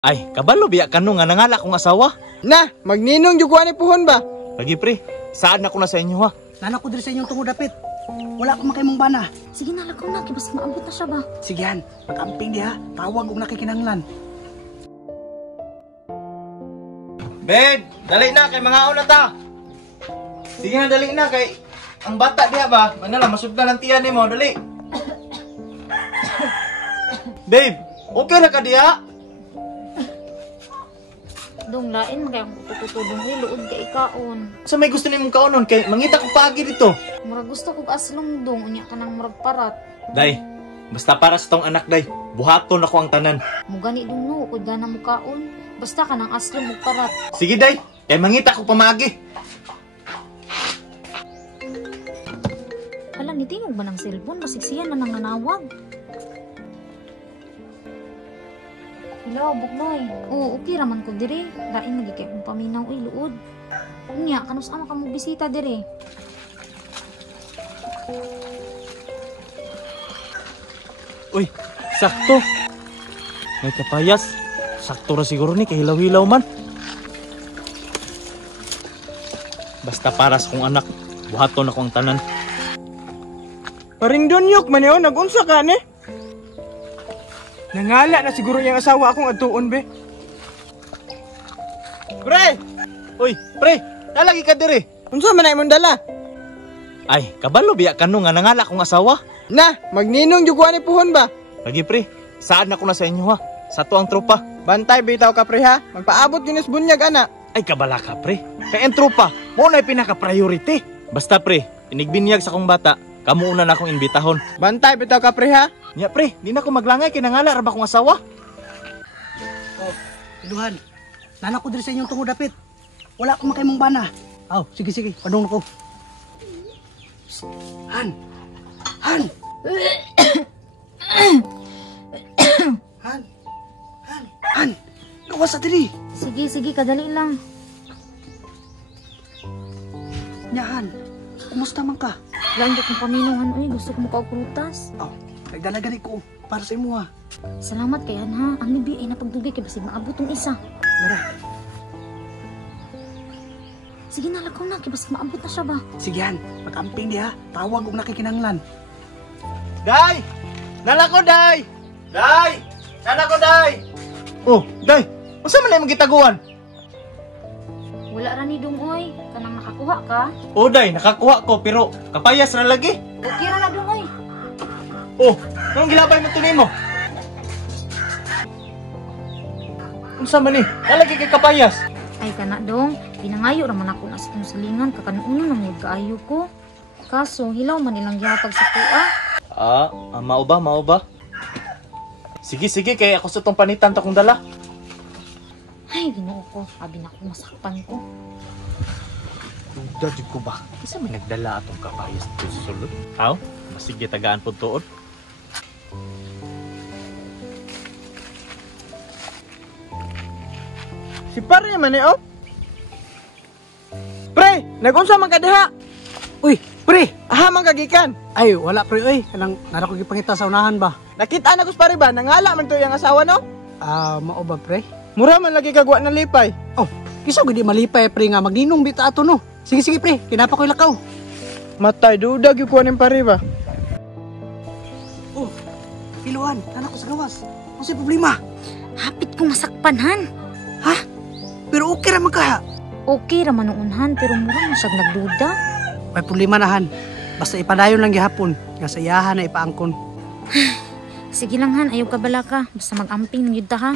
Ay, kabalo biya kano nga nangala kong asawa. Na, magninong juguan ni puhon ba? Lagi pre, saan ako na sa inyo ha? Nanak ko diri sa inyong tungod dapit. Wala ko makay mong bana. Sige na, lakaw na, kibas maabot na siya ba? Sige han, pag-amping di ha. Tawag og nakikinanglan. Ben, dali na kay mga una ta. Sige na, dali na kay ang bata diha ba? Manala, masugdan ang tiyan ni mo, dali. Babe, okay na ka diha? Dong lain kay ang tututulong ni luod kay ikaon. Sa may gusto nimong kaunon kay mangita ko pagi dito. Murag gusto kog aslong dong unya ka nang murag parat. Day, basta para sa tong anak day, buhaton ako ang tanan. Mugani dong no kud gana mo kaon. Basta ka nang aslong ug parat. Sige day, kay mangita ko pamagi. Hala ni tingog ba ng cellphone basig siya na nang nanawag. Hello, Bugnoy. Oo, okay raman ko dire. Lain lagi kay kong paminaw ay luod. Unya, kanus ama ka mo bisita dire. Uy, sakto. May kapayas. Sakto ra siguro ni kay hilaw-hilaw man. Basta para sa kong anak, buhaton ako ang tanan. Paring Donyok man yun, nag-unsa ka ni? Nangala na siguro yung asawa akong atuon be. Pre! Uy, pre, nalagi ka dire. Unsa man ay mong dala? Ay, kabalo biya kano nga nangala kong asawa. Na, magninong juguan ni puhon ba? Lagi pre, saan ako na sa inyo ha? Sa to ang tropa. Bantay bitaw ka pre ha. Magpaabot yun is bunyag ana. Ay, kabala ka pre. Kaya ang tropa, mo na'y pinaka-priority. Basta pre, inigbinyag sa kong bata, kamuuna na akong imbitahon. Bantay bitaw ka pre ha. Nya pre, di na ko maglangay kay nangala ra ba kong asawa? Oh, iluhan. Nanak ko diri sa inyong tungod dapit. Wala ko makay mong bana. Aw, sige sige, padung ko. Han. Han. Han. Han. Han. Luwas sa diri. Sige, kadali lang. Nyahan. Kumusta man ka? Lain ko kong paminungan uy, gusto ko mo prutas. Aw, nagdala gani ko para sa imo ha. Salamat kay ha. Ang libi ay napagdugay kay basig maabot tong isa. Mara. Sige na, lakaw na, kay basig maabot na siya ba? Sige han, pag-amping di ha. Tawag og nakikinanglan. Day! Nalako day! Day! Nalako day! Oh, day! Unsa man ay magitaguan? Wala ra ni Dungoy, kanang nakakuha ka. Oh, day, nakakuha ko pero kapayas ra lagi. Okay ra na Dungoy. Oh, anong gilabay mo tunin mo? Unsa man ni? Nalagi kay kapayas. Ay kana dong, pinangayo ra man ako na sa tong silingan kakanuno na mo kaayo ko. Kaso hilaw man ilang gihatag sa kuha. Mao ba? Sige, kay ako sa tong panitan ta kong dala. Ay, Ginoo ko, abi na ako masakpan ko. Dugdad ko ba? Isa may nagdala atong kapayas dito sa sulod? How? Masige tagaan po tuod. Si pare man eh oh. Pre, nag-unsa man ka diha? Uy, pre. Aha man kagikan. Ay, wala pre oy. Kanang nara ko gipangita sa unahan ba? Nakita na ko sa pare ba? Nangala man to yung asawa no? Mao ba pre? Mura man lagi kagwa ng lipay. Oh, kisa gudi malipay pre nga magninong bita ato no. Sige pre, kinapa ko lakaw. Matay dudag yung kuha ng pare ba? Oh, Piluhan, anak ko sa gawas. Ano problema? Hapit ko masakpan han. Ha? Pero okay ra man ka. Okay ra man ang unhan pero mura man siya nagduda. May problema na han. Basta ipadayon lang gihapon. Nga sa iyahan na ipaangkon. Sige lang han, ayaw ka bala ka. Basta mag-amping ng yun ta ha.